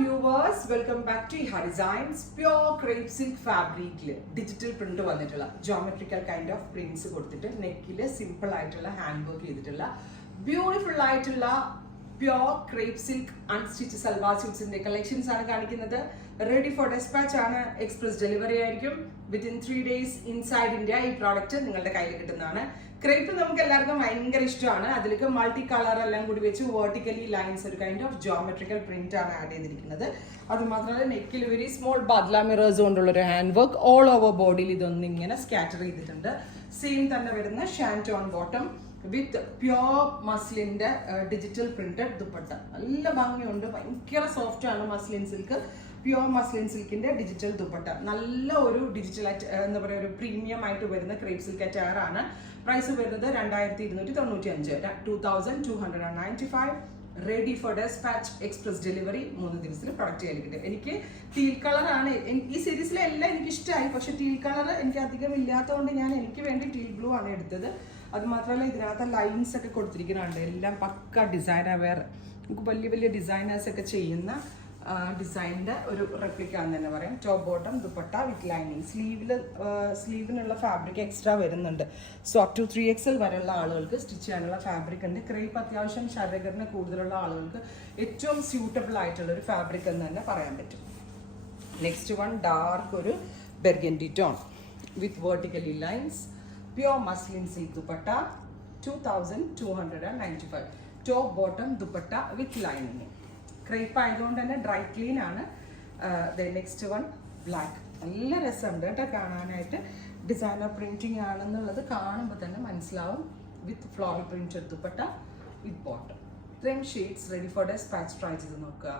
viewers, welcome back to Iha Designs. Pure crepe silk fabric digital print വന്നിട്ടുള്ള geometrical kind of prints കൊടുത്തിട്ട് നെക്കില് simple ആയിട്ടുള്ള hand work ചെയ്തിട്ടുള്ള beautiful ആയിട്ടുള്ള pure crepe silk unstitched salwar സ്യൂട്ട്സിന്റെ collections ആണ് കാണിക്കുന്നത്. റെഡി ഫോർ ഡെസ്പാച്ച് ആണ്. എക്സ്പ്രസ് ഡെലിവറി ആയിരിക്കും. വിത്തിൻ 3 days ഇൻസൈഡ് ഇന്ത്യ ഈ പ്രോഡക്റ്റ് നിങ്ങളുടെ കയ്യിൽ കിട്ടുന്നതാണ്. ക്രേപ്പ് നമുക്ക് എല്ലാവർക്കും ഭയങ്കര ഇഷ്ടമാണ്. അതിലേക്ക് മൾട്ടി കളർ എല്ലാം കൂടി വെച്ച് വേർട്ടിക്കലി ലൈൻസ് ഒരു കൈൻഡ് ഓഫ് ജോമെട്രിക്കൽ പ്രിന്റ് ആണ് ആഡ് ചെയ്തിരിക്കുന്നത്. അത് മാത്രമല്ല നെക്കിൽ വെരി സ്മോൾ ബദ്ല മിറേഴ്സ് കൊണ്ടുള്ള ഒരു ഹാൻഡ് വർക്ക് ഓൾ ഓവർ ബോഡിയിൽ ഇതൊന്നും ഇങ്ങനെ സ്കാറ്റർ ചെയ്തിട്ടുണ്ട്. സെയിം തന്നെ വരുന്ന ഷാൻറ്റോൺ ബോട്ടം വിത്ത് പ്യോർ മസ്ലിന്റെ ഡിജിറ്റൽ പ്രിന്റഡ് ദുപ്പട്ട. നല്ല ഭംഗിയുണ്ട്, ഭയങ്കര സോഫ്റ്റ് ആണ് മസ്ലിൻ സിൽക്ക്. പ്യോർ മസ്ലിൻ സിൽക്കിന്റെ ഡിജിറ്റൽ ദുപ്പട്ട. നല്ല ഒരു ഡിജിറ്റൽ എന്താ പറയുക, ഒരു പ്രീമിയം ആയിട്ട് വരുന്ന ക്രേപ്പ് സിൽക്ക് അറ്റയർ ആണ്. പ്രൈസ് വരുന്നത് 2295, 2295. Ready for dispatch, express delivery. 3 ദിവസത്തിൽ പ്രൊഡക്റ്റ് ചെയ്യാൻ കിട്ടും. എനിക്ക് ടീൽ കളറാണ് ഈ സീരീസിലെ എല്ലാം എനിക്ക് ഇഷ്ടമായി. പക്ഷെ ടീൽ കളർ എനിക്ക് അധികം ഇല്ലാത്തതുകൊണ്ട് ഞാൻ എനിക്ക് വേണ്ടി ടീൽ ബ്ലൂ ആണ് എടുത്തത്. അത് മാത്രമല്ല ഇതിനകത്ത് ലൈൻസ് ഒക്കെ കൊടുത്തിരിക്കുന്നുണ്ട്. എല്ലാം പക്ക ഡിസൈനർ വെയർ. നമുക്ക് വലിയ വലിയ ഡിസൈനേഴ്സ് ഒക്കെ ചെയ്യുന്ന ഡിസൈനിന്റെ ഒരു റെപ്ലിക്ക എന്ന് തന്നെ പറയാം. Top bottom dupatta with lining. സ്ലീവിനുള്ള ഫാബ്രിക് എക്സ്ട്രാ വരുന്നുണ്ട്. സോ അപ് ടു 3XL വരെയുള്ള ആളുകൾക്ക് സ്റ്റിച്ച് ചെയ്യാനുള്ള ഫാബ്രിക് ഉണ്ട്. ക്രേപ്പ് അത്യാവശ്യം ശരീരത്തിന് കൂടുതലുള്ള ആളുകൾക്ക് ഏറ്റവും സ്യൂട്ടബിൾ ആയിട്ടുള്ള ഒരു ഫാബ്രിക് എന്ന് തന്നെ പറയാൻ പറ്റും. നെക്സ്റ്റ് വൺ ഡാർക്ക് ഒരു burgundy tone with vertically lines. Pure muslin silk dupatta 2295. Top bottom dupatta with lining. Crepe ആയതുകൊണ്ട് തന്നെ ഡ്രൈ ക്ലീൻ ആണ്. Next one black. നല്ല രസമുണ്ട് കേട്ടോ കാണാനായിട്ട്. ഡിസൈനർ പ്രിന്റിങ് ആണെന്നുള്ളത് കാണുമ്പോൾ തന്നെ മനസ്സിലാവും. With floral printed dupatta with bottom. ഇത്രയും shades ready for dispatch. Try ചെയ്ത് നോക്കുക.